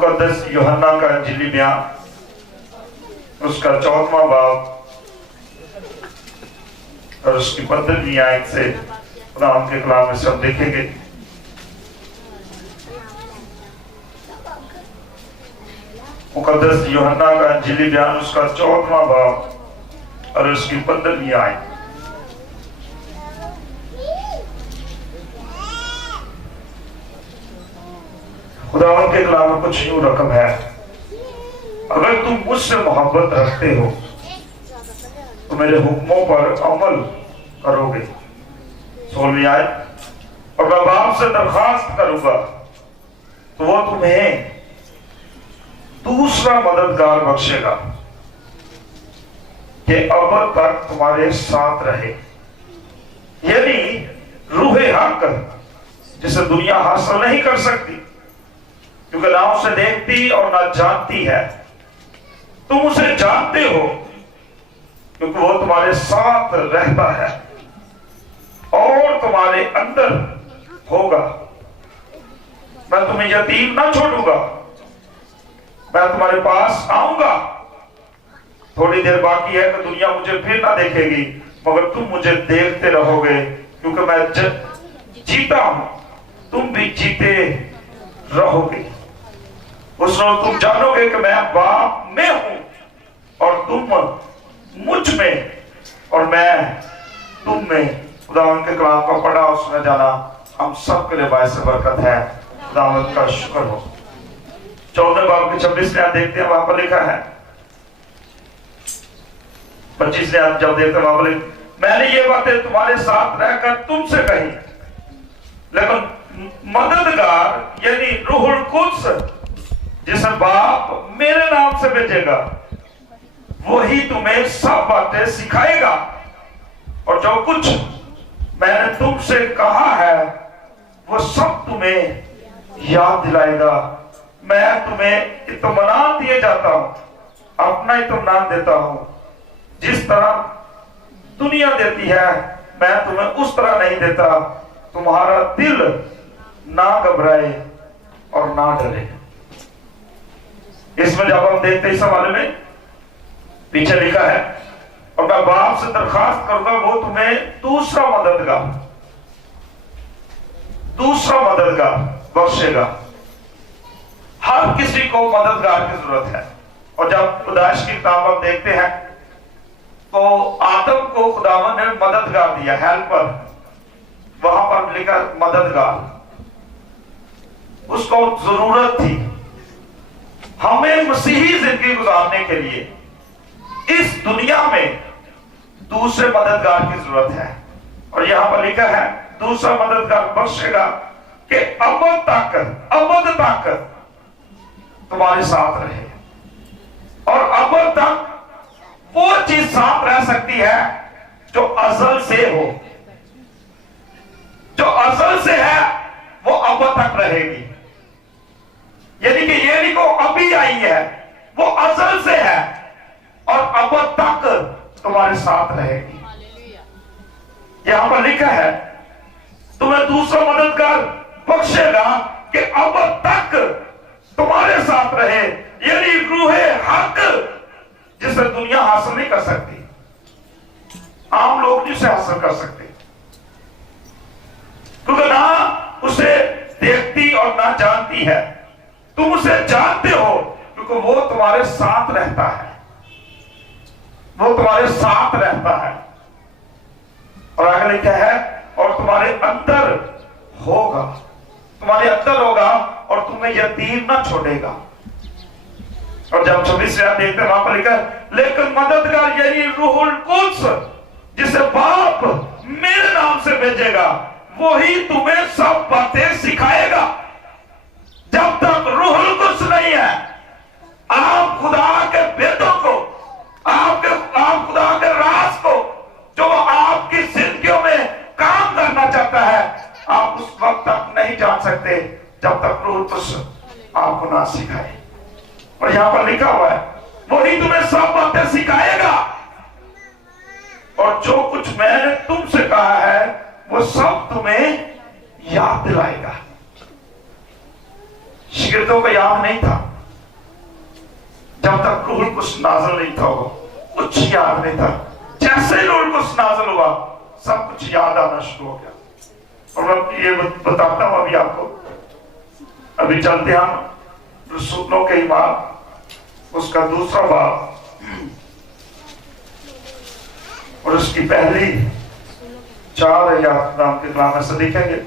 मुकद्दस यूहन्ना का इंजीली बयान, उसका 14वां बाब और उसकी 15वीं आयत से खुदा के कलाम में सब देखेंगे। मुकद्दस यूहन्ना का इंजीली बयान, उसका 14वां बाब और उसकी 15वीं आयत। खुदावन के कलाम में कुछ यूं रकम है, अगर तुम मुझसे मोहब्बत रखते हो तो मेरे हुक्मों पर अमल करोगे। 16वीं आयत, और मैं बाप से दरखास्त करूंगा तो वो तुम्हें दूसरा मददगार बख्शेगा कि अब तक तुम्हारे साथ रहे, यानी रूहे हक, जिसे दुनिया हासिल नहीं कर सकती क्योंकि ना उसे देखती और ना जानती है। तुम उसे जानते हो क्योंकि वो तुम्हारे साथ रहता है और तुम्हारे अंदर होगा। मैं तुम्हें यतीम ना छोड़ूंगा, मैं तुम्हारे पास आऊंगा। थोड़ी देर बाकी है कि दुनिया मुझे फिर ना देखेगी, मगर तुम मुझे देखते रहोगे क्योंकि मैं जीता हूं, तुम भी जीते रहोगे। उस रोज तुम जानोगे कि मैं बाप में हूं और तुम मुझ में और मैं तुम में। खुदावंद के कलाम का पढ़ा, उसमें जाना हम सब के लिए बायस बरकत है। खुदावंद का शुक्र हो। 14 बाब के 26 आयत देखते हैं, वहां पर लिखा है। 25 आयत जब देखते हैं वहां पर, मैंने ये बातें तुम्हारे साथ रहकर तुमसे कही, लेकिन मददगार यानी रूहुल कुद्स जिसे बाप मेरे नाम से भेजेगा, वही तुम्हें सब बातें सिखाएगा और जो कुछ मैंने तुमसे कहा है वो सब तुम्हें याद दिलाएगा। मैं तुम्हें इत्मीनान दिए जाता हूं, अपना इत्मीनान देता हूं। जिस तरह दुनिया देती है मैं तुम्हें उस तरह नहीं देता। तुम्हारा दिल ना घबराए और ना डरे। इसमें जब हम देखते हैं इस हवाले में पीछे लिखा है, और मैं बाप से दरखास्त करूंगा वो तुम्हें दूसरा मददगार बख्शेगा। हर किसी को मददगार की जरूरत है। और जब खुदाश की किताब हम देखते हैं तो आदम को खुदावन ने मददगार दिया, हेल्पर। वहां पर लिखा मददगार, उसको जरूरत थी। हमें मसीही जिंदगी गुजारने के लिए इस दुनिया में दूसरे मददगार की जरूरत है। और यहां पर लिखा है दूसरा मददगार बख्शेगा कि अबद तक तुम्हारे साथ रहे। और अबद तक वो चीज साथ रह सकती है जो अज़ल से हो। जो अज़ल से है वो अबद तक रहेगी, यानी कि ये नहीं को अभी आई है, वो अज़ल से है और अबद तक तुम्हारे साथ रहेगी। यहां पर लिखा है तुम्हें दूसरा मददगार बख्शेगा कि अबद तक तुम्हारे साथ रहे, यानी रूहे हक जिसे दुनिया हासिल नहीं कर सकती, आम लोग जिसे हासिल कर सकते, क्योंकि ना उसे देखती और ना जानती है। तुम उसे जानते हो क्योंकि वो तुम्हारे साथ रहता है, वो तुम्हारे साथ रहता है। और आगे लिखा है और तुम्हारे अंदर होगा और तुम्हें यतीम ना छोड़ेगा। और जब 26 देखते हैं वहां पर लिखा है, लेकिन मददगार यानी रूहुल कुद्स जिसे बाप मेरे नाम से भेजेगा, वही तुम्हें सब बातें सिखाएगा। जब तक रूहुल कुद्स नहीं है, आप खुदा के भेदों को, आप खुदा के राज को, जो आपकी जिंदगियों में काम करना चाहता है, आप उस वक्त तक नहीं जान सकते जब तक रूहुल कुद्स आपको ना सिखाए। और यहां पर लिखा हुआ है वही तुम्हें सब बातें सिखाएगा और जो कुछ मैंने तुमसे कहा है वो सब तुम्हें याद दिलाएगा। शिगिर्दों को याद नहीं था, जब तक रूहुल कुछ नाज़िल नहीं था वो कुछ याद नहीं था। जैसे रूहुल कुछ नाज़िल हुआ सब कुछ याद आना शुरू हो गया। और मैं ये बताता हूं अभी आपको। अभी चलते हम रसूलों के ईमान उसका दूसरा बाब और उसकी पहली 4 आयत नाम के कलाम से देखेंगे।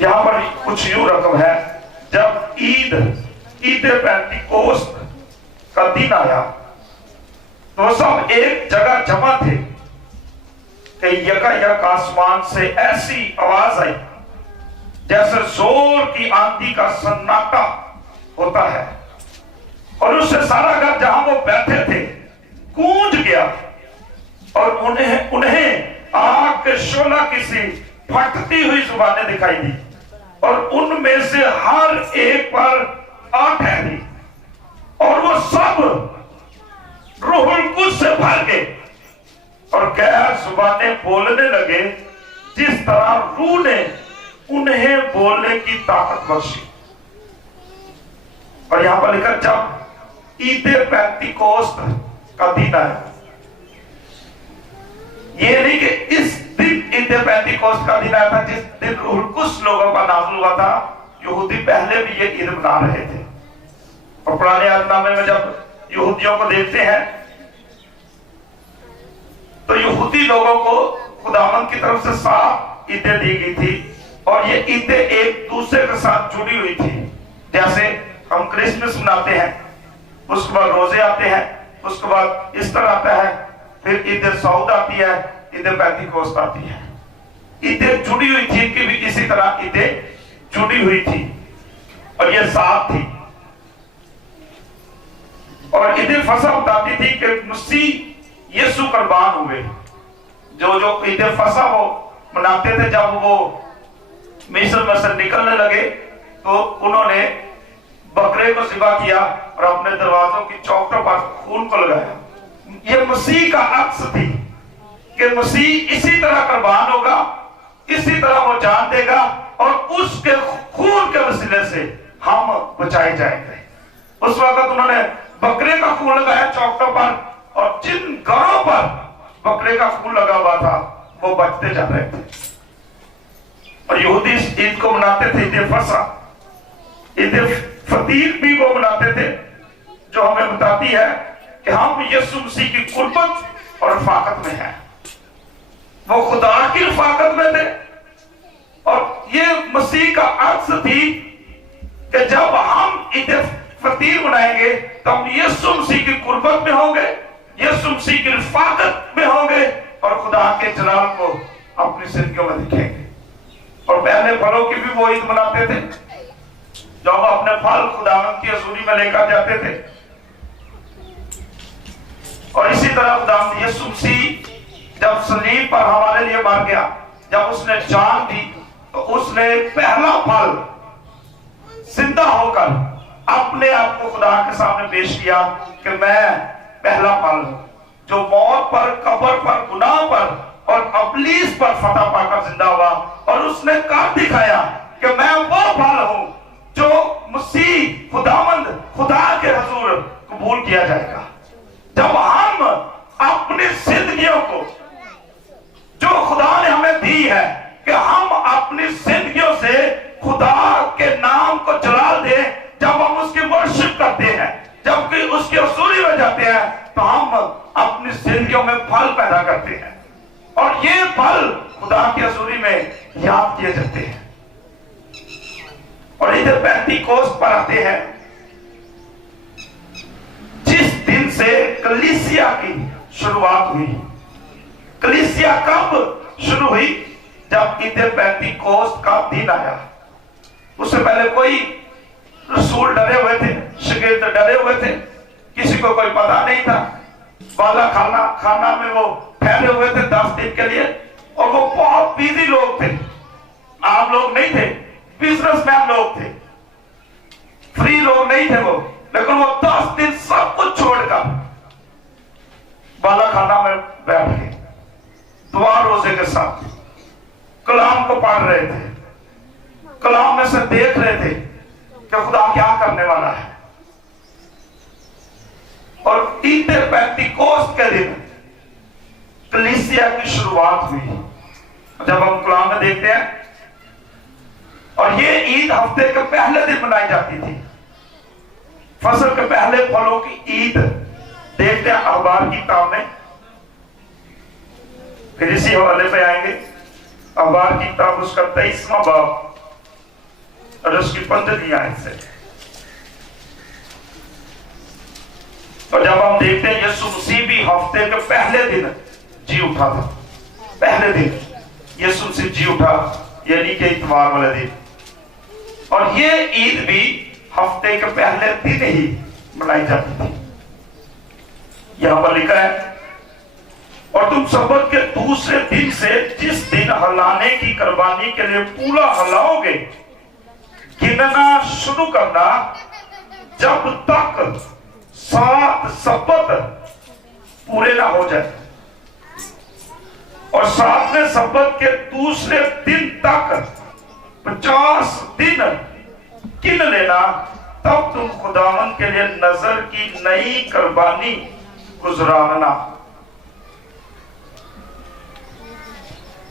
यहां पर कुछ यूं रकम है, जब ईद पेंटिकोस्त का दिन आया तो सब एक जगह जमा थे कि यकायक आसमान से ऐसी आवाज आई जैसे जोर की आंधी का सन्नाटा होता है, और उससे सारा घर जहां वो बैठे थे गूंज गया, और उन्हें आग के शोला किसी फटती हुई जुबानें दिखाई दी, और उनमें से हर एक पर आ ठहरी, और वो सब रूहुल कुद्स से भर गए और गैर जुबानें बोलने लगे जिस तरह रूह ने उन्हें बोलने की ताकत बख्शी। और यहां पर लिखा जब ईद पेंटिकोस्त का दिन आया, ये नहीं कि इस दिन ईद पेंटिकोस्त का दिन आया था जिस दिन रूहुल कुद्स लोगों का नाज़िल हुआ था। यहूदी पहले भी ये ईद मना रहे थे, और पुराने अहदनामे में जब यहूदियों को देखते हैं तो यहूदी लोगों को खुदावंद की तरफ से 7 ईदें दी गई थी, और ये ईदें एक दूसरे के साथ जुड़ी हुई थी। जैसे हम क्रिसमस मनाते हैं, उसके बाद रोजे आते हैं, उसके बाद ईस्टर आता है, फिर ईद सऊद आती है, ईद पेंटिकोस्त आती है। ईदें जुड़ी हुई थी, इनकी भी इसी तरह ईदें जुड़ी हुई थी, और ये साथ थी। और ईद फसह बताती थी कि मसीह यीशु कुर्बान हुए। जो ईद फसह वो मनाते थे, जब वो मिस्र में से निकलने लगे तो उन्होंने बकरे को ज़िबा किया और अपने दरवाजों की चौखटों पर खून को लगाया। ये मसीह का अक्स थी कि मसीह इसी तरह कुर्बान होगा, इसी तरह वो जान देगा, और उसके खून के वसीले से हम बचाए जाएंगे। उस वक्त उन्होंने बकरे का खून लगाया चौखटों पर, और जिन घरों पर बकरे का खून लगा हुआ था वो बचते जा रहे थे। और यहूदी इस ईद को मनाते थे, ईद फसह, ईद फतीर भी वो मनाते थे, जो हमें बताती है कि हम यीशु मसीह की कुर्बत और रफाकत में हैं। वो खुदा की रफाकत में थे, और ये मसीह का अक्स थी कि जब हम ईद फतीर मनाएंगे तो हम यीशु मसीह की कुर्बत में होंगे, यीशु मसीह की रफाकत में होंगे, और खुदा के जलाल को अपनी जिंदगियों में दिखेंगे। और पहले फलों की भी वो ईद मनाते थे, जब अपने फल खुदावंद की हजूरी में लेकर जाते थे। और इसी तरह खुदावंद यीशु मसीह जब सलीब पर हमारे लिए मर गया, जब उसने जान दी, तो उसने पहला फल जिंदा होकर अपने आप को खुदा के सामने पेश किया कि मैं पहला फल हूं, जो मौत पर, कब्र पर, गुनाह पर और इब्लीस पर फतह पाकर जिंदा हुआ, और उसने कर दिखाया कि मैं वो फल हूं जो मसीह खुदावंद खुदा के हजूर कबूल किया जाएगा। जब हम अपनी जिंदगियों को जो खुदा ने हमें दी है कि हम अपनी जिंदगियों से खुदा के नाम को जलाल दें, जब हम उसकी वर्शिप करते हैं, जबकि उसकी हजूरी में जाते हैं, तो हम अपनी जिंदगियों में फल पैदा करते हैं, और ये फल खुदा की हजूरी में याद किए जाते हैं। और इधर पेंटिकोस्त पर आते हैं, जिस दिन से कलीसिया की शुरुआत हुई। कलीसिया कब शुरू हुई? जब ईद पेंटिकोस्त का दिन आया। उससे पहले कोई रसूल डरे हुए थे, शागिर्द डरे हुए थे, किसी को कोई पता नहीं था। बाला खाना में वो ठहरे हुए थे 10 दिन के लिए, और वो बहुत बिजी लोग थे, आम लोग नहीं थे, बिजनेसमैन लोग थे, फ्री लोग नहीं थे वो। लेकिन वो 10 दिन सब कुछ छोड़कर बाला खाना में बैठ के दुआ रोजे के साथ कलाम को पढ़ रहे थे, कलाम में से देख रहे थे कि खुदा क्या करने वाला है। और ईद पेंटिकोस्त के दिन कलीसिया की शुरुआत हुई। जब हम कलाम में देखते हैं, और ये ईद हफ्ते के पहले दिन मनाई जाती थी। फसल के पहले फलों की ईद देखते हैं अखबार की किताब में। फिर इसी हवाले पे आएंगे, अखबार की किताब उसका 23वां बाब और उसकी 15वीं आयत से। और जब हम देखते हैं यीशु मसीह भी हफ्ते के पहले दिन जी उठा था। पहले दिन यीशु मसीह जी उठा, यानी कि इतवार वाले दिन। और ये ईद भी हफ्ते के पहले दिन ही मनाई जाती थी। यहां पर लिखा है, और तुम सब्बत के दूसरे दिन से जिस दिन हलाने की कुर्बानी के लिए पूरा हलाओगे, गिनना शुरू करना जब तक 7 सब्बत पूरे ना हो जाए। और 7वें सब्बत के दूसरे दिन तक 50 दिन गिन लेना, तब तुम खुदावन के लिए नजर की नई कुर्बानी गुजराना।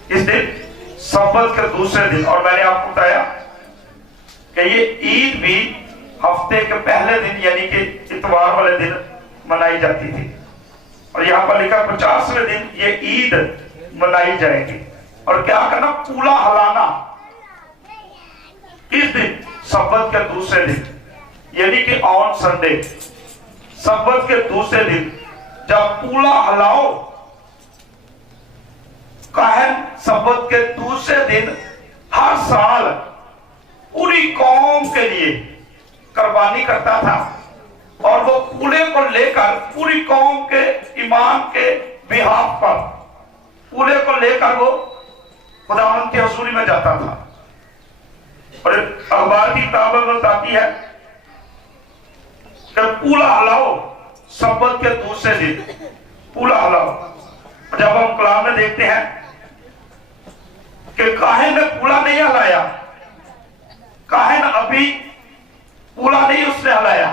इस दिन सब्बत के दूसरे दिन, और मैंने आपको बताया कि ये ईद भी हफ्ते के पहले दिन यानी कि इतवार वाले दिन मनाई जाती थी। और यहां पर लिखा 50वें दिन ये ईद मनाई जाएगी। और क्या करना? पूला हलाना। इस दिन सब्बत के दूसरे दिन यानी कि ऑन संडे, सब्बत के दूसरे दिन जब पूला हलाओ, काहन सब्बत के दूसरे दिन हर साल पूरी कौम के लिए कुर्बानी करता था। और वो पूले को लेकर पूरी कौम के ईमान के बिहाफ पर पूले को लेकर वो खुदावंद की हजूरी में जाता था। और अखबार की किताब में बताती है कि पूला हलाओ सब्बत के दूसरे दिन, पूला हलाओ। जब हम कलाम में देखते हैं कि काहे ने पूला नहीं हलाया, काहे ने अभी पूला नहीं उसने हलाया,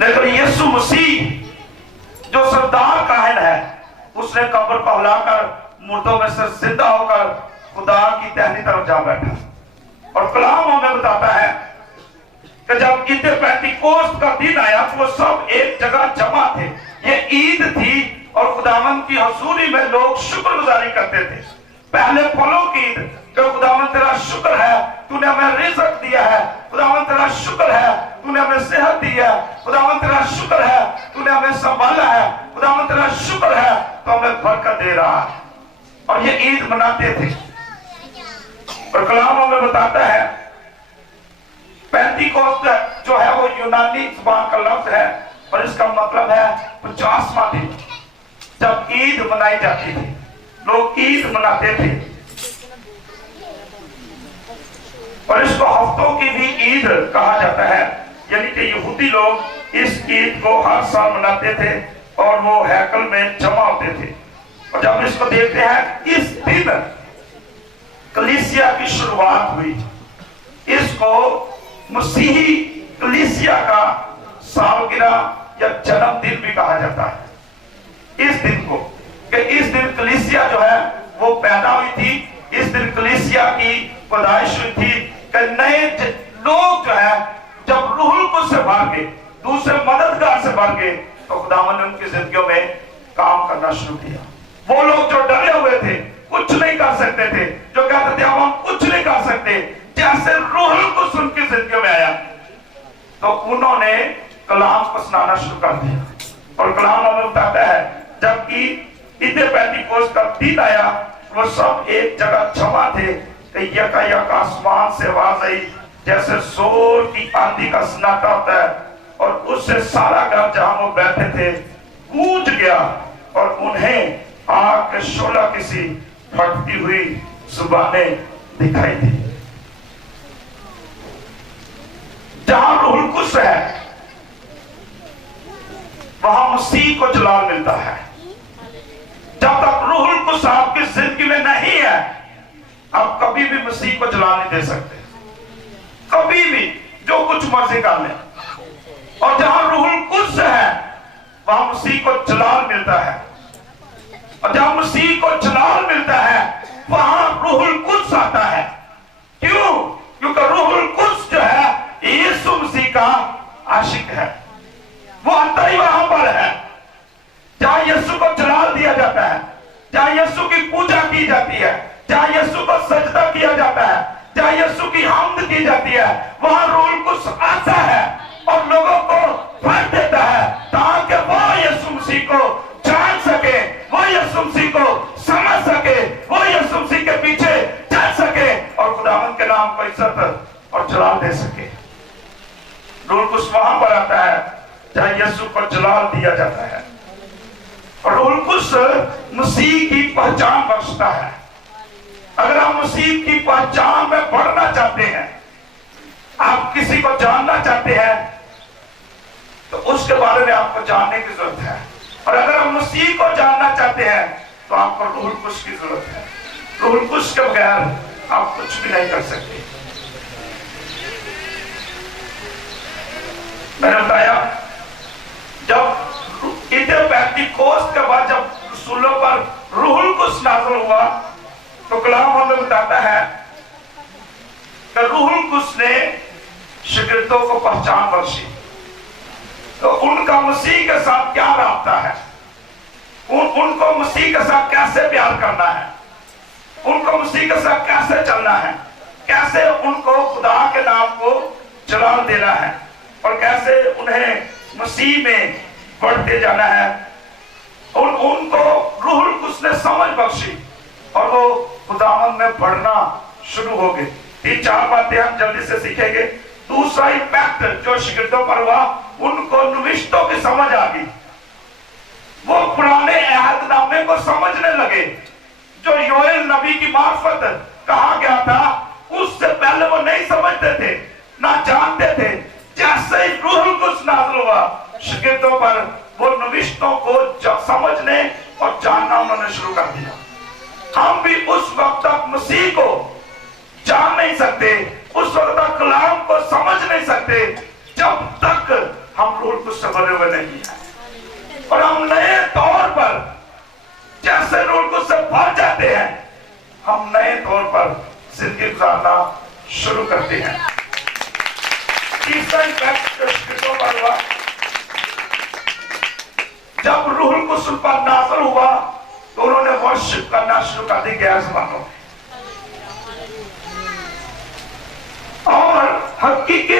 लेकिन यीशु मसीह जो सरदार काहिन है, उसने कब्र को हिलाकर मुर्दों में से जिंदा होकर खुदा की दाहिनी तरफ जा बैठा। और कलाम हमें बताता है कि जब ईद पेंटिकोस्त का दिन आया तो वो सब एक जगह जमा थे। ये ईद थी और खुदावंद की हजूरी में लोग शुक्रगुजारी करते थे। पहले फलों की ईद कि खुदावंद तेरा शुक्र है, तूने हमें रिज़्क दिया है। खुदावंद तेरा शुक्र है, तूने हमें सेहत दी है। खुदावंद तेरा शुक्र है, तूने हमें संभाला है। खुदावंद तेरा शुक्र है, तो हमें बरकत दे रहा है। और ये ईद मनाते थे। और कलाम हमें बताता है पेंटिकोस्त जो है वो यूनानी जुबान का लफ्ज है और इसका मतलब है 50वां दिन। जब ईद मनाई जाती थी, लोग ईद मनाते थे। और इसको हफ्तों की भी ईद कहा जाता है, यानी कि यहूदी लोग इस ईद को हर साल मनाते थे और वो हैकल में जमा होते थे। और जब इसको देखते हैं, इस दिन कलीसिया की शुरुआत हुई। इसको मसीही कलीसिया का सालगिरह या जन्मदिन भी कहा जाता है। इस दिन को कि इस दिन कलीसिया जो है वो पैदा हुई थी। इस दिन कलीसिया की पैदाइश हुई थी कि नए लोग जो है जब रूहुल कुद्स से भर के, दूसरे मददगार से भर के, तो खुदावंद ने उनकी जिंदगियों में काम करना शुरू किया। वो लोग जो डरे हुए थे, कुछ नहीं कर सकते थे, जो कहते थे अब हम कुछ नहीं कर सकते, जैसे रूहुल कुद्स उनकी जिंदगी में आया तो उन्होंने कलाम को सुनाना शुरू कर दिया। और कलाम हमें बताता है जबकि ईद पेंटिकोस्त का दिन आया, वो सब एक जगह जमा थे कि यकायक आसमान से आवाज आई जैसे जोर की आंधी का सन्नाटा होता है, और उससे सारा घर जहां वो बैठे थे गूंज गया। और उन्हें आग के शोला किसी फटती हुई जुबानें दिखाई दी। जहां रूहुल कुद्स है वहां मसीह को जलाल मिलता है। जब तक रूहुल कुद्स आपकी जिंदगी में नहीं है, आप कभी भी मसीह को जलाल नहीं दे सकते। कभी भी जो कुछ मर्जी कर ले। और जहां रूहुल कुद्स है वहां मसीह को जलाल मिलता है, और जहां मसीह को जलाल मिलता है वहां रूहुल कुद्स आता है। क्यों? क्योंकि रूहुल कुद्स जो है यीशु मसीह का आशिक है, वो आता ही वहां पर है जहां यीशु को जलाल दिया जाता है, जहां यीशु की पूजा की जाती है, जहां यीशु को सजदा किया जाता है, जहां यीशु की हम्द की जाती है, वहां रूहुल कुद्स आता है और लोगों को भर देता है ताकि वो यीशु मसीह को जान सके, वो यीशु मसीह को समझ सके, वो यीशु मसीह के पीछे चल सके और खुदावंद के नाम को इज्जत और जलाल दे सके। रूहुल कुद्स वहां पर आता है जहां यीशु को जलाल दिया जाता है। और रूहुल कुद्स मसीह की पहचान बख्शता है। अगर आप मसीह की पहचान में बढ़ना चाहते हैं, आप किसी को जानना चाहते हैं, तो उसके बारे में आपको जानने की जरूरत है। और अगर आप मसीह को जानना चाहते हैं तो आपको रूहुल कुद्स की जरूरत है। रूहुल कुद्स के बगैर आप कुछ भी नहीं कर सकते। मैंने बताया जब पेंटिकोस्त के बाद जब रसूलों पर रूहुल कुद्स नाज़िल हुआ तो कलाम हमें बताता है कि रूहुल कुद्स ने शागिर्दों को पहचान बख्शी। तो उनका मसीह के साथ क्या राब्ता है, उनको मसीह के साथ कैसे प्यार करना है, उनको मसीह के साथ कैसे चलना है, कैसे उनको खुदा के नाम को जलाल देना है और कैसे उन्हें मसीह में बढ़ते जाना है, उनको रूहुल कुद्स ने समझ बख्शी और वो खुदावंद में बढ़ना शुरू हो गए। 3-4 बातें हम जल्दी से सीखेंगे। दूसरा इम्पैक्ट जो शागिर्दों पर हुआ, उनको नविश्तों की समझ आ गई। वो पुराने अहदनामे को समझने लगे जो योएल नबी की मार्फत कहा गया था, उससे पहले वो नहीं समझते थे, ना जानते थे। जैसे ही रूहुल कुद्स नाज़िल हुआ शागिर्दों पर, वो नविश्तों को समझने और जानना उन्होंने शुरू कर दिया। हम भी उस वक्त तक मसीह को जान नहीं सकते, उस वक्त तक कलाम को समझ नहीं सकते जब तक हम रूहुल कुद्स से भरे हुए नहीं हैं। और हम नए तौर पर जैसे रूहुल कुद्स से भर जाते हैं, हम नए तौर पर जिंदगी गुजारना शुरू करते हैं। तीसरा इम्पैक्ट जो शागिर्दों पर हुआ, जब रूहुल कुद्स पर नाज़िल हुआ तो उन्होंने वर्शिप करना शुरू कर दी गैर ज़बानों में, और हकीकी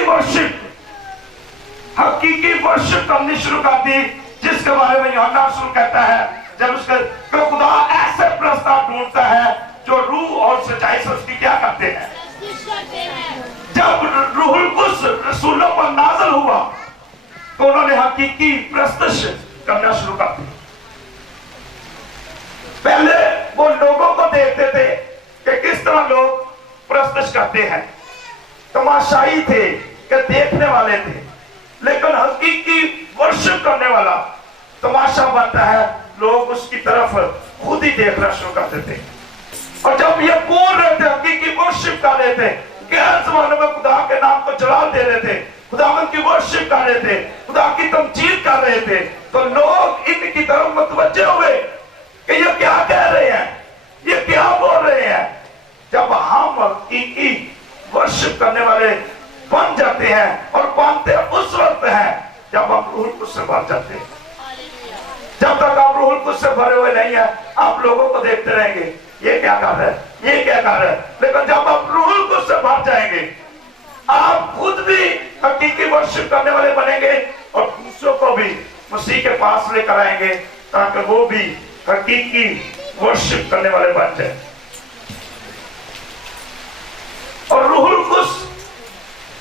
वर्शिप करनी शुरू कर दी, जिसके बारे में यूहन्ना रसूल कहता है जब उसके तो खुदा ऐसे प्रस्ताव ढूंढता है जो रूह और सच्चाई से उसकी क्या करते हैं। जब रूहुल कुद्स रसूलों पर नाज़िल हुआ तो उन्होंने हकीकी प्रस्तश करना शुरू कर दिया। पहले वो लोगों को देखते थे कि किस तरह लोग प्रस्तश करते हैं, तमाशाई थे कि देखने वाले थे, लेकिन हकीकी वर्शिप करने वाला तमाशा बनता है, लोग उसकी तरफ खुद ही देखना शुरू करते थे। और जब ये बोल रहे थे, हकीकी वर्शिप कर रहे थे, गैर ज़बानों में खुदा के नाम को जलाल दे रहे थे, खुदावंद की वर्शिप कर रहे थे, खुदा की तमजीद कर रहे थे, तो लोग इनकी तरफ मुतवज्जे हुए कि ये क्या कह रहे हैं, ये क्या बोल रहे हैं। जब हम हकीकी वर्शिप करने वाले बन जाते हैं, और बनते उस वक्त है जब हम रूहुल कुद्स से भर जाते हैं। जब तक आप रूहुल कुद्स से भरे हुए नहीं है, आप लोगों को देखते रहेंगे, ये क्या कर रहा है, ये क्या कर रहा है। लेकिन जब आप रूहुल कुद्स से भर जाएंगे, आप खुद भी हकीकी वर्शिप करने वाले बनेंगे और दूसरों को भी मसीह के पास लेकर आएंगे ताकि वो भी हकीकी वर्शिप करने वाले बन जाए। और रूहुल कुद्स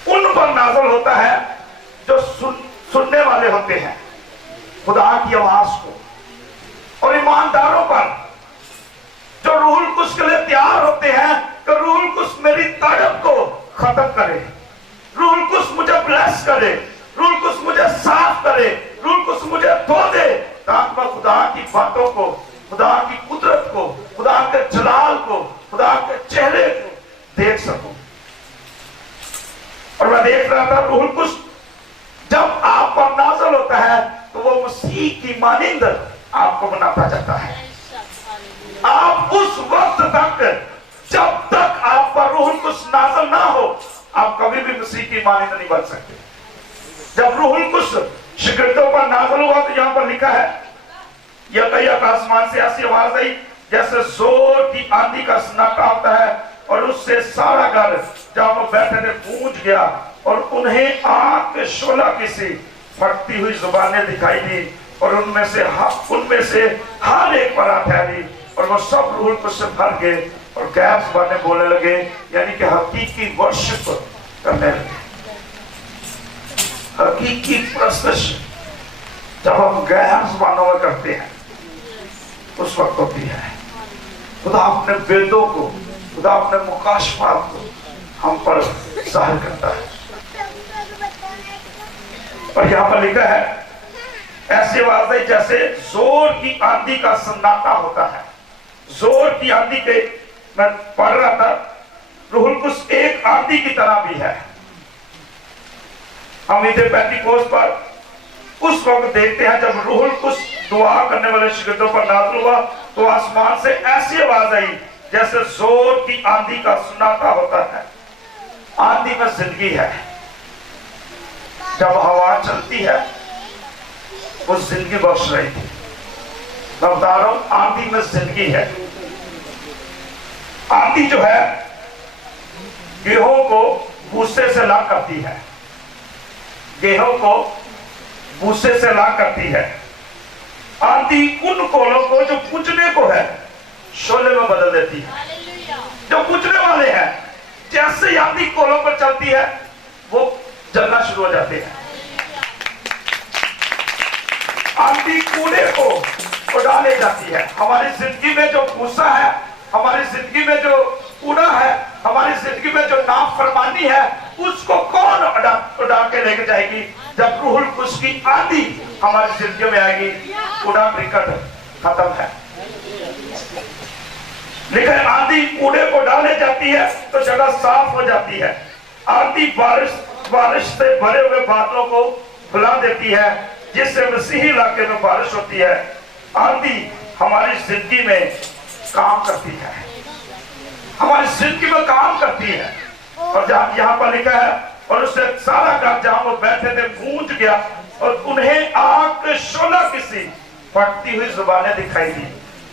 उन पर नाज़िल होता है जो सुनने वाले होते हैं खुदा की आवाज को, और ईमानदारों पर जो रूहुल कुद्स के लिए तैयार होते हैं कि रूहुल कुद्स मेरी तड़प को खत्म करे, रूहुल कुद्स मुझे ब्लेस करे, रूहुल कुद्स मुझे साफ करे, रूहुल कुद्स मुझे धो दे, ताकि मैं खुदा की बातों को, खुदा की कुदरत को, खुदा के जलाल को, खुदा के चेहरे को देख सकूं। मसीह की मानिंद आपको बनाता जाता है। आप उस वक्त तक, जब तक आप पर रूह कुछ नाज़िल ना हो, आप कभी भी मसीह की मानिंद नहीं बन सकते। जब रूह कुछ शिगिर्दों पर नाज़िल हुआ तो यहां पर लिखा है, यकायक आसमान से ऐसी आवाज आई जैसे जोर की आंधी का सन्नाटा होता है, और उससे सारा घर जहां वो बैठे थे गूंज गया, और उन्हें आग के शोला की सी फटती हुई जुबानें दिखाई दी, और उनमें से हर एक पर आ ठहरी, और वो सब रूह कुछ से भर गए और गैर जुबानें बोलने लगे, यानी कि हकीकी वर्शिप करने लगे। हकीकी प्रस्तश जब हम गैर जुबानों में करते हैं उस वक्त होती है। खुदा अपने वेदों को, खुदा अपने मुकाशफात को हम पर जाहिर करता है। और यहां पर लिखा है ऐसी आवाज है जैसे जोर की आंधी का सन्नाटा होता है। जोर की आंधी के, मैं पढ़ रहा था, रूहुल कुछ एक आंधी की तरह भी है। हम इधर पेंटिकोस्ट पर उस वक्त देखते हैं जब रूहुल कुछ दुआ करने वाले शिगिर्दों पर नाज़िल हुआ, तो आसमान से ऐसी आवाज आई जैसे जोर की आंधी का सन्नाटा होता है। आंधी में जिंदगी है। जब हवा चलती है वो जिंदगी बख्श रही थी। मैं बता रहा हूं, आंधी में जिंदगी है। आंधी जो है गेहूं को भूसे से ला करती है, गेहूं को भूसे से ला करती है। आंधी उन कोलों को जो कुचने को है शोले में बदल देती है। जो कुचने वाले हैं, जैसे ही आंधी कोलों पर चलती है वो जलना शुरू हो जाते हैं। आंधी कूड़े को उड़ा ले जाती है। हमारी जिंदगी में जो भूसा है, हमारी जिंदगी में जो कूड़ा है, हमारी जिंदगी में जो नाफरमानी है, उसको कौन उड़ा के लेके जाएगी? जब रूहुल कुछ की आंधी हमारी जिंदगी में आएगी, कूड़ा क्रिकट खत्म है। लेकिन आंधी कूड़े को डाले जाती है तो जगह साफ हो जाती है। आंधी बारिश से भरे हुए बादलों को बुला देती है, जिससे मसीही इलाके में बारिश होती है। आंधी हमारी जिंदगी में काम करती है, हमारी जिंदगी में काम करती है। और जहां यहाँ पर लिखा है, और उससे सारा घर जहां वो बैठे थे गूंज गया, और उन्हें आग के शोला की सी फटती हुई जुबानें दिखाई दी।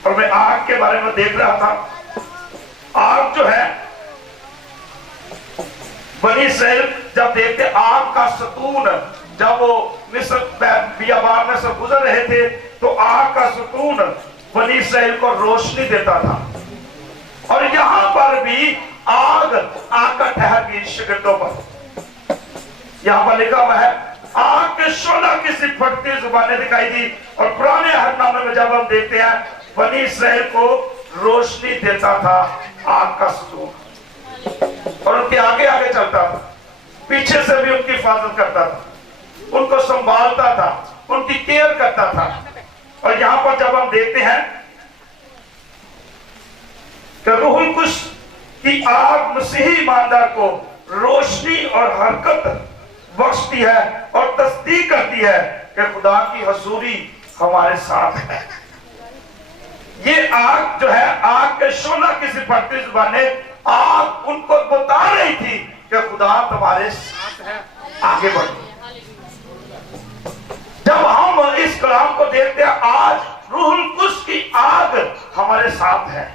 और मैं आग के बारे में देख रहा था। आग जो है, बनी इस्राएल जब देखते आग का सतून, जब वो मिस्र बियाबान में से गुजर रहे थे, तो आग का सतून बनी इस्राएल को रोशनी देता था। और यहां पर भी आग आकर ठहर गई शिगिर्दों पर। यहां पर लिखा हुआ है, आग के शोला की सी फटती जुबानें दिखाई दी। और पुराने अहदनामे में जब हम देखते हैं, बनी इस्राएल को रोशनी देता था आग का सतून, और उनके आगे आगे चलता था, पीछे से भी उनकी हिफाजत करता था, उनको संभालता था, उनकी केयर करता था। और यहां पर जब हम देखते हैं कि रूहुल कुद्स की आग मसीही ईमानदार को रोशनी और हरकत बख्शती है और तस्दीक करती है कि खुदा की हजूरी हमारे साथ है। ये आग जो है, आग के शोला की सी फटती जुबानें, आग उनको बता रही थी कि खुदा तुम्हारे साथ है, आगे बढ़ो। जब हम इस कलाम को देखते हैं, आज रूहुल कुद्स की आग हमारे साथ है,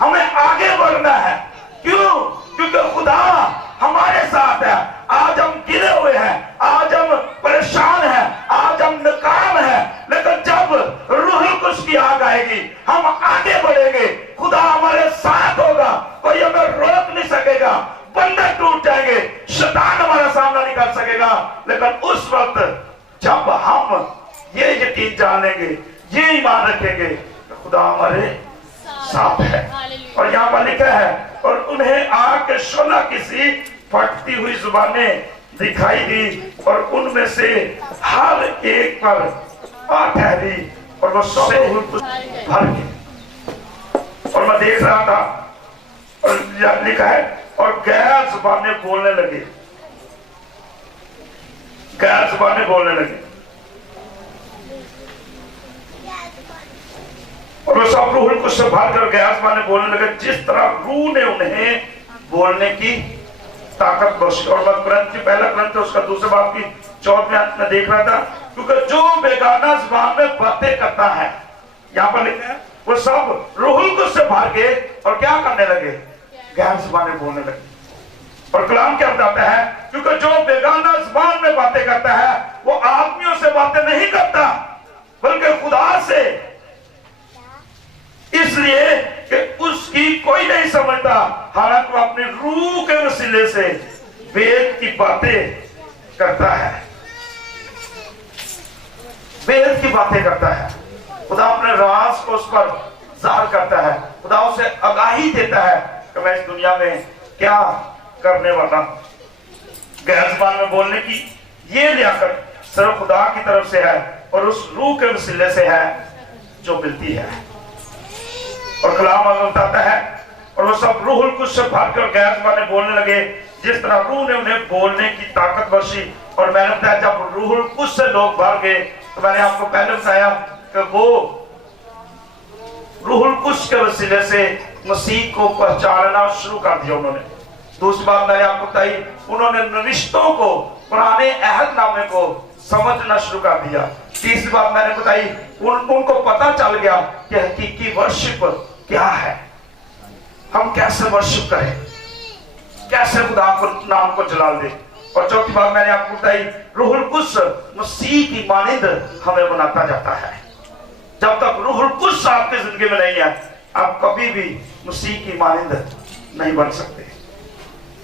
हमें आगे बढ़ना है। क्यों? क्योंकि खुदा हमारे साथ है। आज हम गिरे हुए हैं, आज हम परेशान हैं, आज हम नाकाम हैं, लेकिन जब रूहुल कुद्स की आग आएगी हम आगे बढ़ेंगे। खुदा हमारे साथ होगा, कोई हमें रोक नहीं सकेगा, बंधन टूट जाएंगे, शैतान हमारा सामना नहीं कर सकेगा। लेकिन उस वक्त जब हम ये यकीन जान लेंगे, ये ईमान रखेंगे कि खुदा हमारे साथ है। और यहाँ पर लिखा है, और उन्हें आग के शोला की सी फटती हुई जुबानें दिखाई दी, और उनमें से हर एक पर आ ठहरी, और वो सब भर गए। और मैं देख रहा था, और लिखा है, और गैर जुबानें बोलने लगे, गैर जुबानें बोलने लगे। और वो सब रूह कुछ से भर कर गया। आसमान ने बोलने लगे जिस तरह रूह ने उन्हें बोलने की ताकत बख्शी। और मैं ग्रंथ पहला ग्रंथ उसका दूसरे बाब की 14वें अंत में देख रहा था, क्योंकि जो बेगाना ज़बान में बातें करता है, यहाँ पर लिखा है वो सब रूह कुछ से भर गए और क्या करने लगे, गैर ज़बानें बोलने लगे। और कलाम क्या बताता है, क्योंकि जो बेगाना ज़बान में बातें करता है वो आदमियों से बातें नहीं करता बल्कि खुदा से, इसलिए कि उसकी कोई नहीं समझता, हालांकि वो अपनी रूह के वसीले से वेद की बातें करता है, वेद की बातें करता है। खुदा अपने राज को उस पर जाहिर करता है, खुदा उसे आगाही देता है कि मैं इस दुनिया में क्या करने वाला हूं। गैर ज़बान में बोलने की ये लियाकत सिर्फ खुदा की तरफ से है और उस रूह के वसीले से है जो मिलती है। और कलाम बताता है और वो सब रूहुल कुछ से भरकर गैर ज़बानें बोलने लगे जिस तरह रूह ने उन्हें बोलने की ताकत बख्शी। और मैंने बताया जब रूहुल कुछ से लोग भर गए, तो मैंने आपको पहले बताया कि वो रूहुल कुछ के वसीले से मसीह को पहचानना शुरू कर दिया उन्होंने। दूसरी बात मैंने आपको बताई, उन्होंने नविश्तों को, पुराने अहदनामे को समझना शुरू कर दिया। तीसरी बात मैंने बताई, उनको पता चल गया कि हकीकी वर्शिप क्या है, हम कैसे वर्शिप करें, कैसे खुदा को नाम को जलाल दे। और चौथी बात मैंने आपको बताई, रूहुल कुद्स मसीह की मानिंद हमें बनाता जाता है। जब तक रूहुल कुद्स आपकी जिंदगी में नहीं है, आप कभी भी मसीह की मानिंद नहीं बन सकते।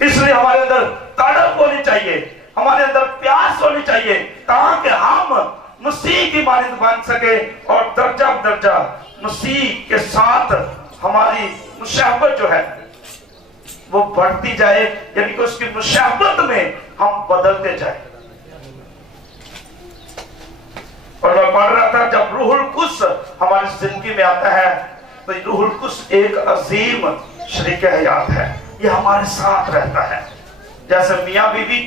इसलिए हमारे अंदर तड़प होनी चाहिए, हमारे अंदर प्यास होनी चाहिए, ताकि हम मसीह की मानिंद बन सके और दर्जा दर्जा मसीह के साथ हमारी मुशाहबत जो है वो बढ़ती जाए, यानी कि उसकी मुशाहबत में हम बदलते जाए। और मैं पढ़ रहा था, जब रूहुल कुद्स हमारी जिंदगी में आता है तो रूहुल कुद्स एक अजीम शरीक हयात है, ये हमारे साथ रहता है। जैसे मियाँ बीवी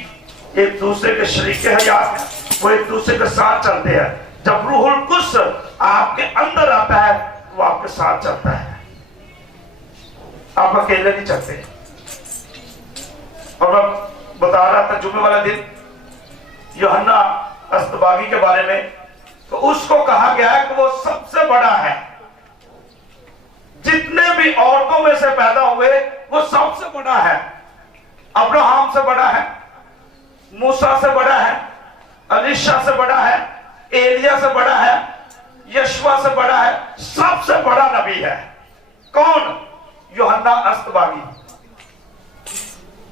एक दूसरे के शरीक हयात है, वो एक दूसरे के साथ चलते हैं। जब रूहुल कुद्स आपके अंदर आता है वो आपके साथ चलता है, आप अकेले नहीं चलते। और मैं बता रहा था जुम्मे वाला दिन यूहन्ना अस्तबागी के बारे में, तो उसको कहा गया है कि वो सबसे बड़ा है, जितने भी औरतों में से पैदा हुए वो सबसे बड़ा है। अब्राहम से बड़ा है, मूसा से बड़ा है, अलीशा से बड़ा है, एलिया से बड़ा है, यशवा से बड़ा है, सबसे बड़ा नबी है। कौन? यूहन्ना अस्तबागी।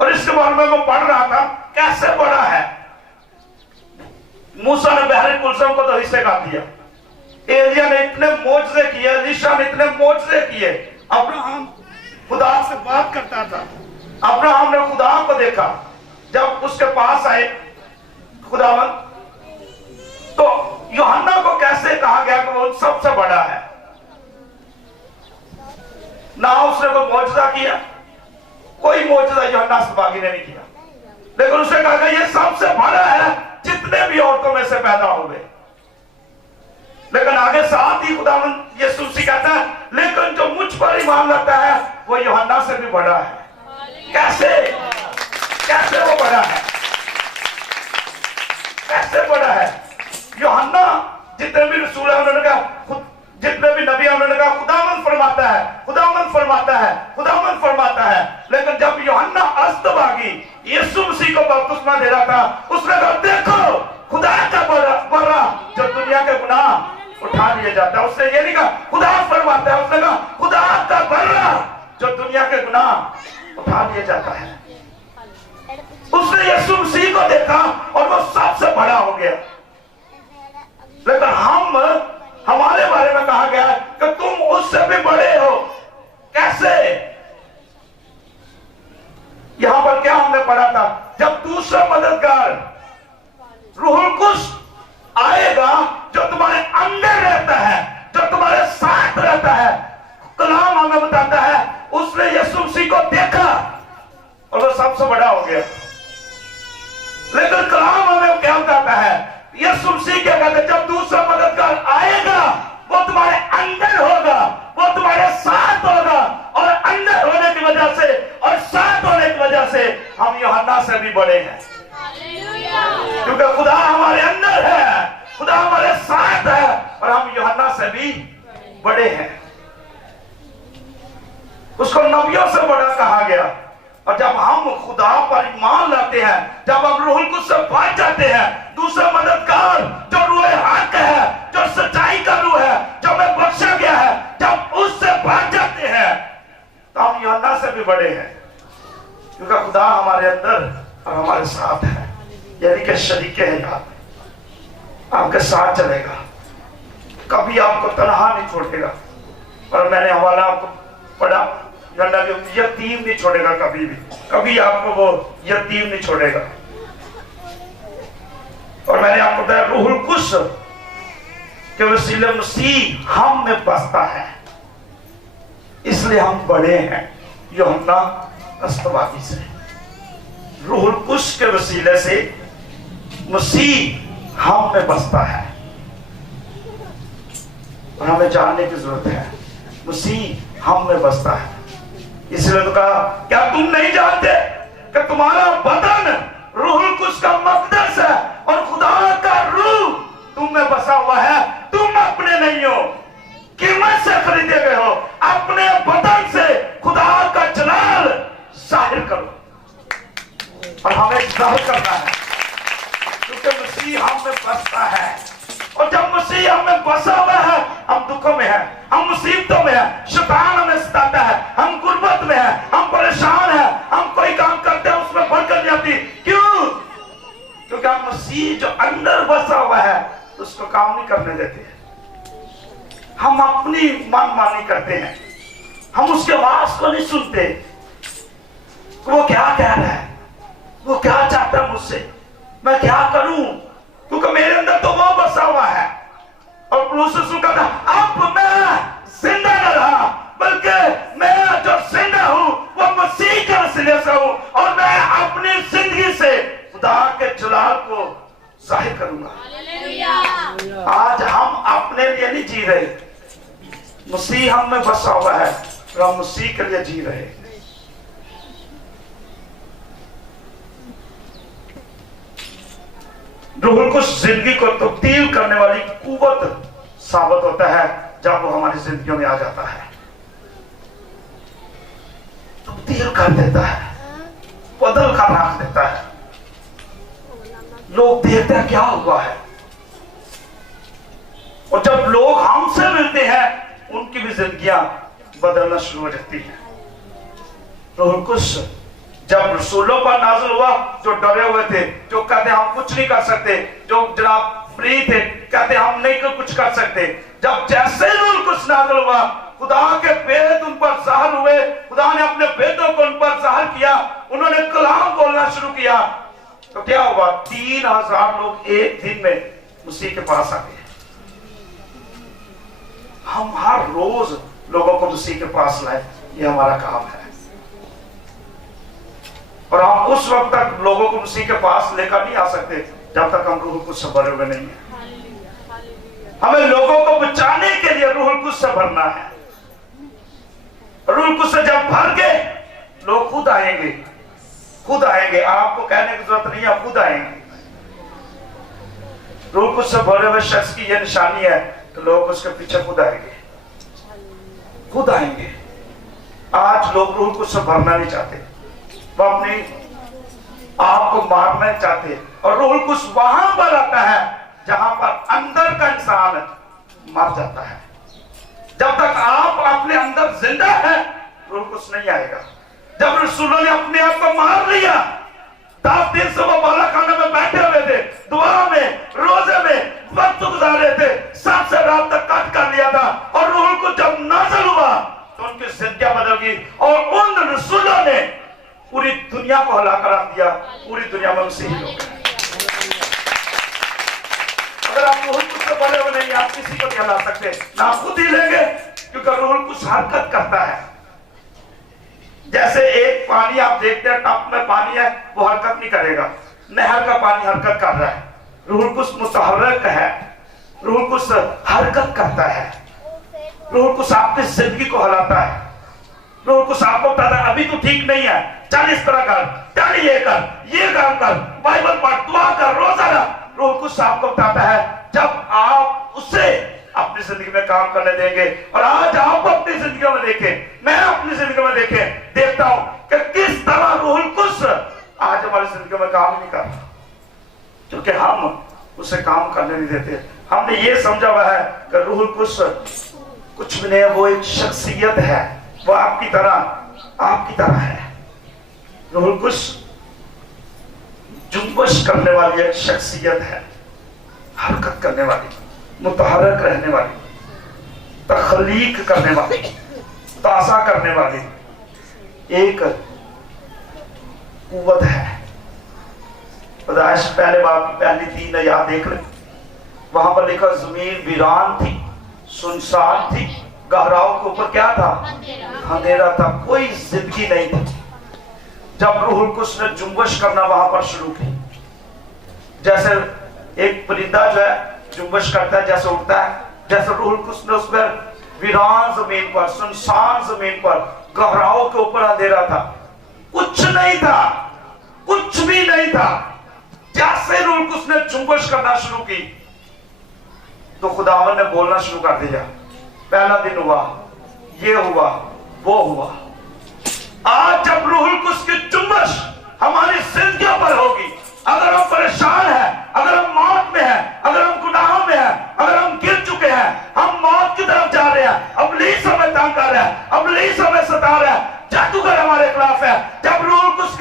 और इसके बारे में मैं पढ़ रहा था, कैसे बड़ा है। मूसा ने बहरी कुलसम को तो हिस्से कर दिया, एलिया ने इतने मोजज़े किए, अलीशा ने इतने मोजज़े किए। अब्राहम खुदा से बात करता था, अब्राहम ने खुदा को देखा, जब उसके पास आए खुदावन, तो यूहन्ना को कैसे कहा गया कि वो सबसे बड़ा है। ना उसने कोई मोजज़ा किया, कोई मोजज़ा यूहन्ना अस्तबागी ने नहीं किया, लेकिन उसने कहा कि ये सबसे बड़ा है जितने भी औरतों में से पैदा हुए। लेकिन आगे साथ ही खुदावन यीशु मसीह कहता है, लेकिन जो मुझ पर ईमान लाता है वो यूहन्ना से भी बड़ा है। कैसे? कैसे वो बड़ा है? कैसे बड़ा है? यूहन्ना जितने भी रसूल है उन्होंने कहा, जितने भी नबी है उन्होंने कहा खुदावंद फरमाता है, खुदावंद फरमाता है, खुदावंद फरमाता है। लेकिन जब यूहन्ना अस्तबागी यीशु मसीह को बपतिस्मा दे रहा था, उसने कहा देखो खुदा का बर्रा जो दुनिया के गुनाह उठा लिए जाता है। उसने ये नहीं कहा खुदा फरमाता है, उसने कहा खुदा का बर्रा जो दुनिया के गुनाह उठा लिए जाता है। उसने यीशु मसीह को देखा और वो सबसे बड़ा हो गया। लेकिन हमारे बारे में कहा गया कि तुम उससे भी बड़े हो। कैसे? यहां पर क्या हमने पढ़ा था, जब दूसरा मददगार रूहुल कुद्स आएगा जो तुम्हारे अंदर रहता है, जो तुम्हारे साथ रहता है, कलाम हमें बताता है उसने यीशु मसीह को देखा और वो सबसे बड़ा हो गया। लेकिन कलाम हमें क्या बताता है, यीशु मसीह क्या कहते हैं, जब दूसरा मददगार आएगा वो तुम्हारे यूहन्ना से भी बड़े हैं। उसको नबियों से बड़ा कहा गया। और जब हम खुदा पर ईमान लाते हैं, जब हम रूहुल कुद्स से भर जाते हैं, दूसरा मददगार जो रूह हक है, जो सच्चाई का रूह है, जो हमें बख्शा गया है, जब उससे भर जाते हैं तो हम यूहन्ना से भी बड़े हैं, क्योंकि खुदा हमारे अंदर और हमारे साथ है। यानी कि शरीके है, आपके साथ चलेगा, कभी आपको तनहा नहीं छोड़ेगा। और मैंने हवाला आपको पढ़ा, यतीम नहीं छोड़ेगा कभी भी, कभी आपको वो यतीम नहीं छोड़ेगा। और मैंने आपको बताया रूहुल कुद्स के वसीले मसीह हम में बसता है, इसलिए हम बड़े हैं यूहन्ना अस्तवादी से। रूहुल कुद्स के वसीले से मसीह हम में बसता है। और हमें जानने की जरूरत है मसीह हम में बसता है। इसलिए तो कहा, क्या तुम नहीं जानते कि तुम्हारा बदन रूहुल कुद्स का मक़दस है और खुदा का रूह तुम में बसा हुआ है। तुम अपने नहीं हो, कीमत से खरीदे गए हो। अपने बदन से खुदा का जलाल जाहिर करो। और हमें जाहिर करना है, क्योंकि मसीह हम में बसता है। और जब मसीह हम में बसा हुआ है, हम दुखों में है, हम मुसीबतों में है, शैतान हमें सताता है, हम गुर्बत में है, हम परेशान है, हम कोई काम करते हैं उसमें बरकत नहीं आती। क्यों? क्योंकि हम मसीह जो अंदर बसा हुआ है उसको काम नहीं करने देते। हम अपनी मनमानी करते हैं, हम उसके आवाज को नहीं सुनते। वो क्या कह रहा है, वो क्या चाहता है मुझसे, मैं क्या करूं, क्योंकि मेरे अंदर तो वो बसा हुआ है। और कहता, अब मैं जिंदा न रहा, बल्कि मैं जो जिंदा हूं वो मसीह के वसीले से हूं। और मैं अपनी जिंदगी से खुदा के जलाल को जाहिर करूंगा। आज हम अपने लिए नहीं जी रहे, मसीह हम में बसा हुआ है और हम मसीह के लिए जी रहे। रूहुल कुद्स जिंदगी को तब्दील करने वाली कुव्वत साबित होता है जब वो हमारी जिंदगियों में आ जाता है, तब्दील कर देता है, बदल कर रख देता है। लोग देखते हैं क्या हुआ है, और जब लोग हमसे मिलते हैं उनकी भी जिंदगियां बदलना शुरू हो जाती है। रूहुल कुद्स जब रसूलों पर नाज़िल हुआ, जो डरे हुए थे, जो कहते हम कुछ नहीं कर सकते, जो जनाब फ्री थे, कहते हम नहीं कुछ कर सकते, जब जैसे रूहुल कुद्स नाज़िल हुआ, खुदा के भेद उन पर ज़ाहिर हुए, खुदा ने अपने भेदों को उन पर ज़ाहिर किया, उन्होंने कलाम बोलना शुरू किया, तो क्या हुआ? 3000 लोग एक दिन में मसीह के पास आ गए। हम हर रोज लोगों को मसीह के पास लाए, ये हमारा काम है। और हम उस वक्त तक लोगों को मसीह के पास लेकर नहीं आ सकते जब तक हम रूहुल कुद्स से भरे हुए नहीं है। हमें लोगों को बचाने के लिए रूहुल कुद्स से भरना है। रूहुल कुद्स से जब भर गए, लोग खुद आएंगे, खुद आएंगे, आपको कहने की जरूरत नहीं है, खुद आएंगे। रूहुल कुद्स से भरे हुए शख्स की यह निशानी है कि लोग उसके पीछे खुद आएंगे, खुद आएंगे। आज लोग रूहुल कुद्स से भरना नहीं चाहते, वो अपने आप को मारना चाहते। और रूहुल कुद्स वहां पर आता है जहां पर अंदर का इंसान मर जाता है। जब तक आप अपने अंदर जिंदा है, रूहुल कुद्स नहीं आएगा। जब रसूलों ने अपने आप को मार लिया, 10 दिन से वो बाला खाने में बैठे हुए थे, दुआ में, रोजे में वक्त गुजार रहे थे, सबसे रात तक कट कर लिया था। और रूहुल कुद्स जब नाज़िल हुआ तो उनकी जिंदगी बदल गई, और उन रसूलों ने पूरी दुनिया को हिला कर रख दिया। पूरी दुनिया में मसीही लोग हैं। अगर आप रूहुल कुद्स से भरे हुए नहीं, आप किसी को नहीं हिला सकते, ना खुद ही लेंगे, क्योंकि रूहुल कुद्स हरकत करता है। जैसे एक पानी आप देखते हैं, टप में पानी है, वो हरकत नहीं करेगा, नहर का पानी हरकत कर रहा है। रूहुल कुद्स मुतहर्रिक है, रूहुल कुद्स हरकत करता है, रूहुल कुद्स आपकी जिंदगी को हिलाता है। रूहुल कुद्स आपको बताता है अभी तो ठीक नहीं है, चल इस तरह कर, चल ये कर, ये काम कर, बाइबल पढ़, दुआ कर, रोजा रख। रूहुल कुद्स आपको बताता है जब आप उसे अपनी जिंदगी में काम करने देंगे। और आज आप अपनी जिंदगी में देखें, मैं अपनी जिंदगी में देखता हूं कि किस तरह रूहुल कुद्स आज हमारी जिंदगी में काम नहीं कर रहा, क्योंकि हम उसे काम करने नहीं देते। हमने ये समझा हुआ है कि रूहुल कुद्स कुछ भी नहीं है, वो एक शख्सियत है, वो आपकी तरह है। रूहुल कुद्स जुम्बश करने वाली एक शख्सियत है, हरकत करने वाली, मुतहरक रहने वाली, तख्लीक करने वाली, ताज़ा करने वाली एक कुव्वत है। पैदाइश पहले बाप की पहली 3 आयत देख ले, वहां पर लिखा जमीन वीरान थी, सुनसान थी, गहराओं के ऊपर क्या था? अंधेरा था, कोई जिंदगी नहीं थी। जब रूहुल कुद्स ने जुम्बश करना वहां पर शुरू की, जैसे एक परिंदा जो है जुम्बश करता है, जैसे उड़ता है, जैसे रूहुल कुद्स ने उस पर वीरान जमीन पर, सुनसान जमीन पर, गहराओं के ऊपर अंधेरा था, कुछ नहीं था, कुछ भी नहीं था। जैसे रूहुल कुद्स ने जुम्बश करना शुरू की तो खुदावन ने बोलना शुरू कर दिया। पहला दिन हुआ, ये हुआ, वो हुआ। आज जब रूहुल कुद्स की जुम्बश हमारी जिंदगियों पर होगी, अगर हम परेशान हैं, अगर हम मौत में हैं, अगर हम गुनाहों में हैं, अगर हम गिर चुके हैं, हम मौत की तरफ जा रहे हैं, इब्लीस हमें तंग कर रहा है, इब्लीस हमें सता रहा है, जादूगर हमारे खिलाफ है, जब रूहुल कुद्स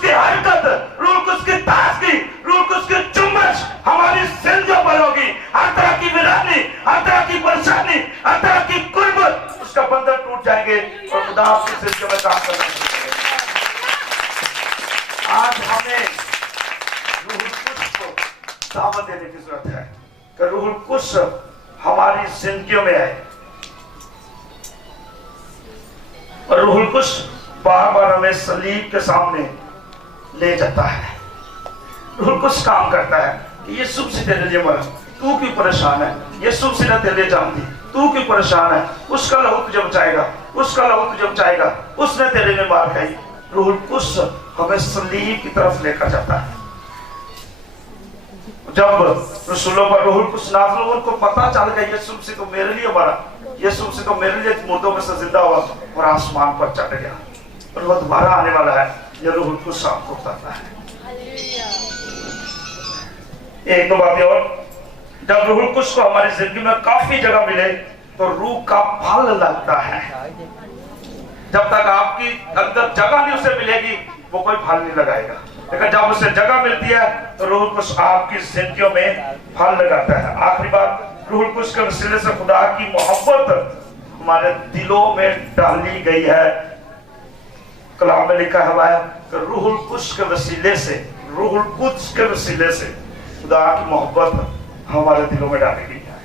की हरकत, रूहुल कुद्स की ताज़गी, रूहुल कुद्स की जुम्बश हमारी जिंदगियों पर होगी, हर तरह की वीरानी, हर तरह की परेशानी, हर तरह की गुर्बत, उसका बंधन टूट जाएंगे और खुदा आपकी जिंदगी में काम करना शुरू करेगा। आज हमें रूहुल कुद्स को दावत देने की जरूरत है कि रूहुल कुद्स हमारी जिंदगियों में आए। और रूहुल कुद्स बार बार हमें सलीब के सामने ले जाता है। रूहुल कुद्स काम करता है कि यीशु मसीह तेरे लिए मरा, तू क्यों परेशान है? यीशु मसीह ने तेरे लिए जान दी, तू क्यों परेशान है? उसका लहू तुझे बचाएगा, उसका लहू तुझे बचाएगा, उसने तेरे लिए मार खाई। रूहुल कुद्स हमें सलीब की तरफ लेकर जाता है। जब रसूलों पर रूहुल कुद्स नाज़िल हुआ, उनको पता चल गया यीशु मसीह तो मेरे लिए मरा, यीशु मसीह तो मेरे लिए मुर्दों में से जिंदा हुआ और आसमान पर चढ़ गया, और वो दोबारा आने वाला है। ये रूहुल कुद्स आपको बताता है। एक दो बातें और, जब रूहुल कुद्स को हमारी जिंदगी में काफी जगह मिले तो रूह का फल लगता है। जब तक आपकी अंदर जगह नहीं उसे मिलेगी, वो कोई फल नहीं लगाएगा, लेकिन जब उसे जगह मिलती है तो रूहुल कुद्स आपकी जिंदगियों में फल लगाता है। आखिरी बात, रूहुल कुद्स के वसीले से खुदा की मोहब्बत हमारे दिलों में डाली गई है। कलाम में लिखा हुआ है कि रूहुल कुद्स के वसीले से, रूहुल कुद्स के वसीले से खुदा की मोहब्बत हमारे दिलों में डाली गई है।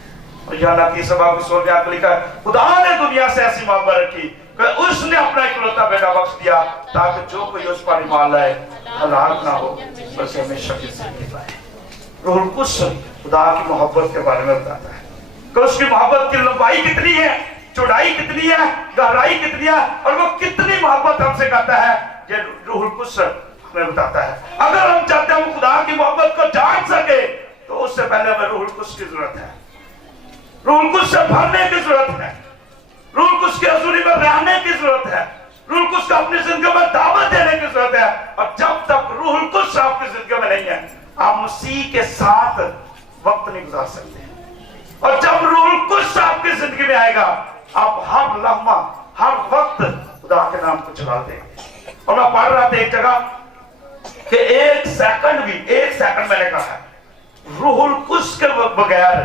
और यूहन्ना 3:16 लिखा है, खुदा ने दुनिया से ऐसी मोहब्बत रखी कि उसने अपना इकलौता बेटा बख्श दिया, ताकि जो कोई उस पर ईमान लाए हलाक ना हो, बल्कि हमेशा की जिंदगी पाए। रूहुल कुद्स खुदा की मोहब्बत के बारे में बताता है कि उसकी मोहब्बत की लंबाई कितनी है, चौड़ाई कितनी है, गहराई कितनी है, और वो कितनी मोहब्बत हमसे करता है, ये रूहुल कुद्स हमें बताता है। अगर हम चाहते हैं खुदा की मोहब्बत को जान सके तो उससे पहले हमें रूहुल कुद्स की जरूरत है, रूहुल कुद्स से भरने की जरूरत है, रूहुल कुद्स की हजूरी में रहने की जरूरत है, रूहुल कुद्स को अपनी जिंदगी में दावत देने की जरूरत है। और जब तक रूहुल कुद्स आपकी जिंदगी में नहीं है, आप मसीह के साथ वक्त नहीं गुजार सकते। और जब रूहुल कुद्स आपकी जिंदगी में आएगा, आप हर लम्हा, हर वक्त खुदा के नाम को चला देंगे। और मैं पढ़ रहा था एक जगह कि एक सेकंड मैंने कहा है, रूहुल कुद्स के बगैर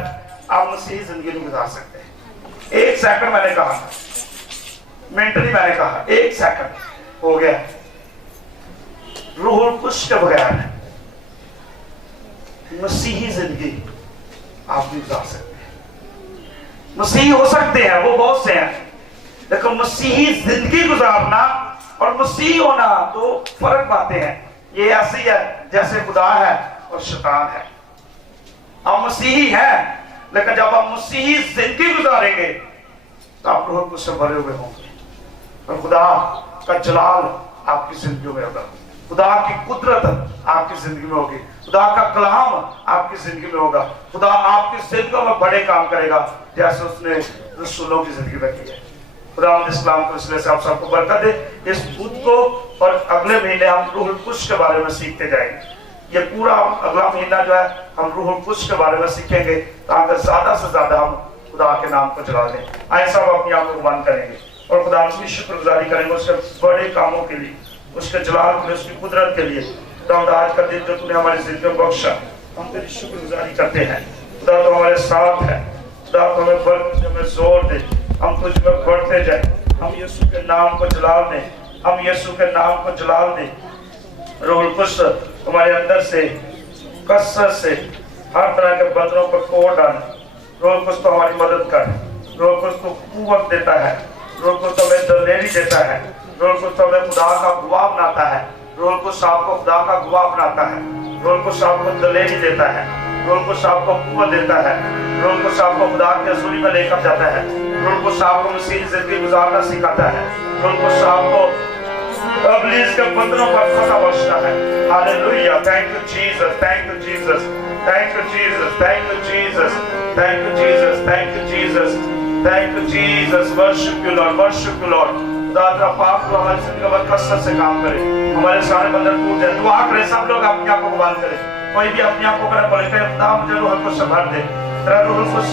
आप मसीही जिंदगी नहीं गुजार सकते। एक सेकंड मैंने कहा, मिनट नहीं मैंने कहा, एक सेकंड हो गया। रूहुल कुद्स के बगैर मसीही जिंदगी आप नहीं गुजार सकते। मसीही हो सकते हैं, वो बहुत से हैं, लेकिन मसीही जिंदगी गुजारना और मसीही होना तो फर्क बातें हैं। ये ऐसी है जैसे खुदा है और शैतान है। हम मसीही हैं, लेकिन जब आप मसीही जिंदगी गुजारेंगे तो आप रूहुल कुद्स से भरे हुए होंगे और खुदा का जलाल आपकी जिंदगी में होगा। खुदा की कुदरत आपकी जिंदगी में होगी, खुदा का कलाम आपकी जिंदगी में होगा, खुदा आपकी जिंदगी में बड़े काम करेगा जैसे उसने रसूलों की जिंदगी में किया। खुदा इस्लाम को इसलिए से आप सबको बरकत दे। इस बुध को और अगले महीने हम रूहुल कुद्स के बारे में सीखते जाएंगे। ये पूरा अगला महीना जो है हम रूहुल कुद्स के बारे में सीखेंगे ताकि ज्यादा से ज्यादा हम खुदा के नाम को जला दें। आए सब अपनी आंखों को बंद करेंगे और खुदा उसकी शुक्रगुजारी करेंगे उसके बड़े कामों के लिए, उसके जलाल के लिए, उसकी कुदरत के लिए। खुदा आज का दिन जो तूने हमारी जिंदगी में बख्शा, हम तेरी शुक्रगुजारी करते हैं। खुदा तो हमारे साथ है, खुदा तो हमें बरकत हमें जोर दे, हम तुझ में बढ़ते जाए, हम यीशु के नाम को जलाल दें, हम यीशु के नाम को जलाल दें। रूहुल कुद्स हमारे अंदर से कसरत से हर तरह के बंधनों पर तोड़ डाल। रूहुल कुद्स तो हमारी मदद कर, रूहुल कुद्स तो कुव्वत देता है, रूहुल कुद्स तो हमें दलेरी देता है, रूहुल कुद्स तो हमें खुदा का गवाह बनाता है, रूहुल कुद्स आपको खुदा का गवाह बनाता है, रूहुल कुद्स आपको दलेरी देता है, रूहुल कुद्स आपको कुव्वत देता है, रूहुल कुद्स आपको खुदा के हुजूरी में लेकर जाता है, रूहुल कुद्स आपको मसीही जिंदगी गुजारना सिखाता है, रूहुल कुद्स आपको इब्लीस के बंधनों पर फतह बख्शता है। Hallelujah, thank you Jesus, thank you Jesus, thank you Jesus, thank you Jesus, thank you Jesus, thank you Jesus, thank you Jesus. Worship you Lord, worship you Lord. खुदा तेरा पाक तो हमारी जिंदगी में कसरत से काम करे, हमारे सारे बंधन टूट जाए। दुआ करें सब लोग अपनी आंखों को बंद करें, कोई भी अपनी आंखों पर बोले कि खुदा मुझे रूहुल कुद्स से भर दे, तेरा रूहुल कुद्स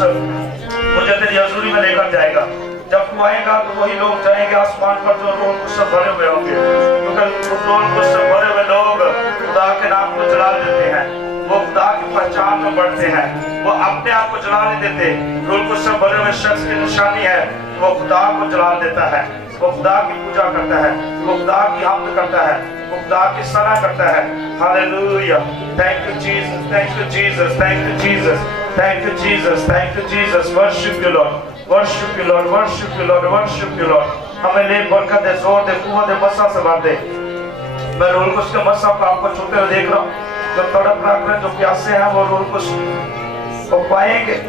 मुझे तेरी हुजूरी में लेकर जाएगा। जब तू आएगा तो वही लोग जाएंगे आसमान पर जो रूहुल कुद्स से भरे हुए होंगे, क्योंकि रूहुल कुद्स से भरे हुए लोग खुदा के नाम को जला देते हैं, वो खुदा की पहचान में बढ़ते हैं, वो अपने आप को जला नहीं देते। रूहुल कुद्स से भरे हुए शख्स की निशानी है वो खुदा को जला देता है, वो खुदा की पूजा करता है, वो खुदा की हम्द करता है, वो खुदा की सराहना करता है। Hallelujah, thank you Jesus, thank you Jesus, thank you Jesus, thank you Jesus, thank you Jesus. Worship you Lord, worship you Lord, worship you Lord, worship you Lord. हमें ले बरकत दे, जोर दे, कुव्वत दे, मसा से भर दे। मैं रूहुल कुद्स के मसा को आपको छूते हुए देख रहा हूँ, जो तड़प रहे हैं, जो प्यासे हैं वो रूहुल कुद्स को पाएंगे।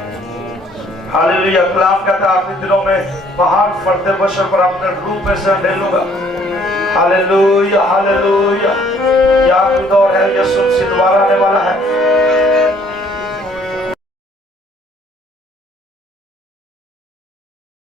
हालेलुया, कलाम कहता है आखिरी दिनों में पहाड़ फटते बशर पर अपने रूह में से ढेलूंगा। Hallelujah, hallelujah. क्या दौर है, यीशु से दोबारा आने वाला है।